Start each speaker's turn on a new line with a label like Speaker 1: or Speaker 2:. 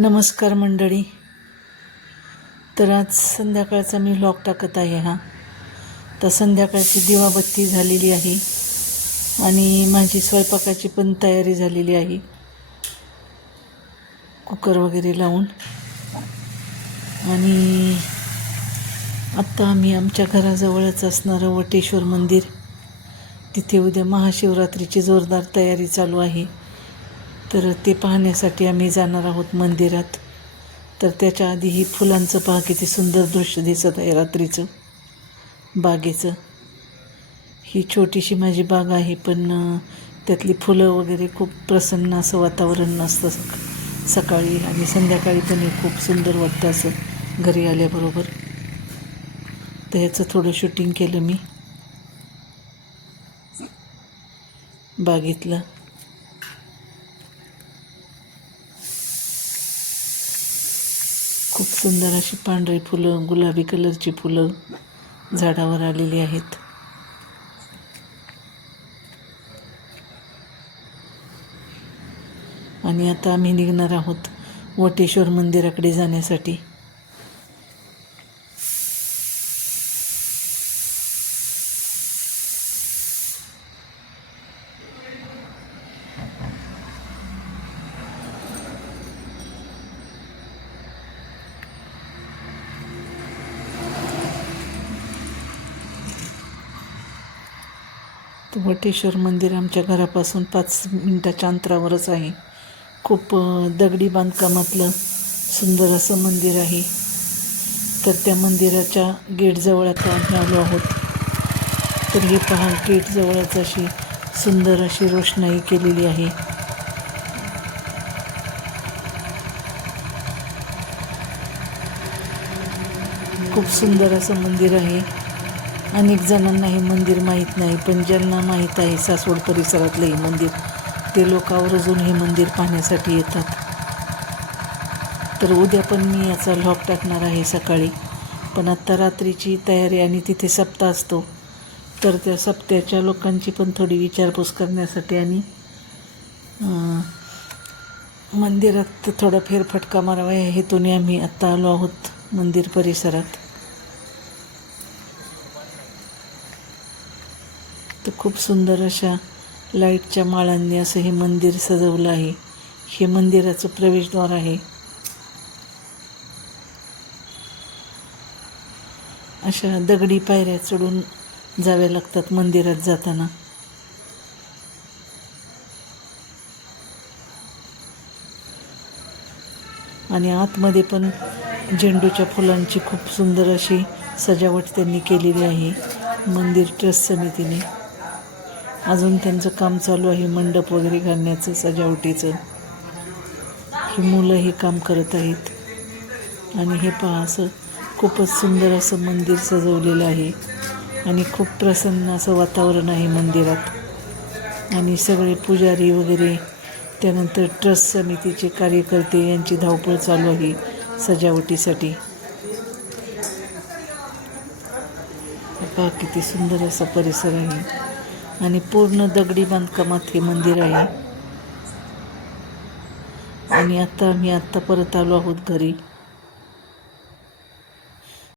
Speaker 1: नमस्कार मंडळी. तर आज संध्याकाळचा मी व्लॉग टाकत आहे हा. तर संध्याकाळची दिवाबत्ती झालेली आहे आणि माझी स्वयंपाकाची पण तयारी झालेली आहे. कुकर वगैरे लावून. आणि आत्ता आम्ही आमच्या घराजवळच असणारं वटेश्वर मंदिर. तिथे उद्या महाशिवरात्रीची जोरदार तयारी चालू आहे. तर ते पाहण्यासाठी आम्ही जाणार आहोत मंदिरात. तर त्याच्या आधी ही फुलांचं पहा किती सुंदर दृश्य दिसत आहे रात्रीचं बागेचं. ही छोटीशी माझी बाग आहे पण त्यातली फुलं वगैरे खूप प्रसन्न असं वातावरण असतं सक सकाळी आणि संध्याकाळी पण हे खूप सुंदर वाटतं असं घरी आल्याबरोबर. तर ह्याचं थोडं शूटिंग केलं मी. बागेतलं. सुंदर अशी पांढरी फुलं गुलाबी कलरची फुलं झाडावर आलेली आहेत. आणि आता आम्ही निघणार आहोत वटेश्वर मंदिराकडे जाण्यासाठी. वटेश्वर मंदिर आमच्या घरापासून पाच मिनटाच्या अंतरावरच आहे. खूप दगडी बांधकामातलं सुंदर असं मंदिर आहे. तर त्या मंदिराच्या गेटजवळ आता आम्ही आलो आहोत. तर हे पहा गेटजवळच अशी सुंदर अशी रोषणाई केलेली आहे. खूप सुंदर असं मंदिर आहे. अनेक जणांना हे मंदिर माहीत नाही पण ज्यांना माहीत आहे सासवड परिसरातलं हे मंदिर ते लोक आवर्जून हे मंदिर पाहण्यासाठी येतात. तर उद्या पण मी याचा लॉक टाकणार आहे सकाळी. पण आत्ता रात्रीची तयारी आणि तिथे सप्ताह असतो. तर त्या सप्त्याच्या लोकांची पण थोडी विचारपूस करण्यासाठी आणि मंदिरात थोडा फेरफटका मारावा या हेतूने आम्ही आत्ता आलो आहोत मंदिर परिसरात. तर खूप सुंदर अशा लाईटच्या माळांनी असं हे मंदिर सजवलं आहे. हे मंदिराचं प्रवेशद्वार आहे. अशा दगडी पायऱ्या चढून जाव्या लागतात मंदिरात जाताना. आणि आतमध्ये पण झेंडूच्या फुलांची खूप सुंदर अशी सजावट त्यांनी केलेली आहे. मंदिर ट्रस्ट समितीने. अजून त्यांचं काम चालू आहे मंडप वगैरे घालण्याचं सजावटीचं. ही मुलं हे काम करत आहेत. आणि हे पहा असं खूपच सुंदर असं मंदिर सजवलेलं आहे. आणि खूप प्रसन्न असं वातावरण आहे मंदिरात. आणि सगळे पुजारी वगैरे त्यानंतर ट्रस्ट समितीचे कार्यकर्ते यांची धावपळ चालू आहे सजावटीसाठी. पहा किती सुंदर असा परिसर आहे. आणि पूर्ण दगडी बांधकामात हे मंदिर आहे. आणि आता आम्ही आत्ता परत आलो आहोत घरी.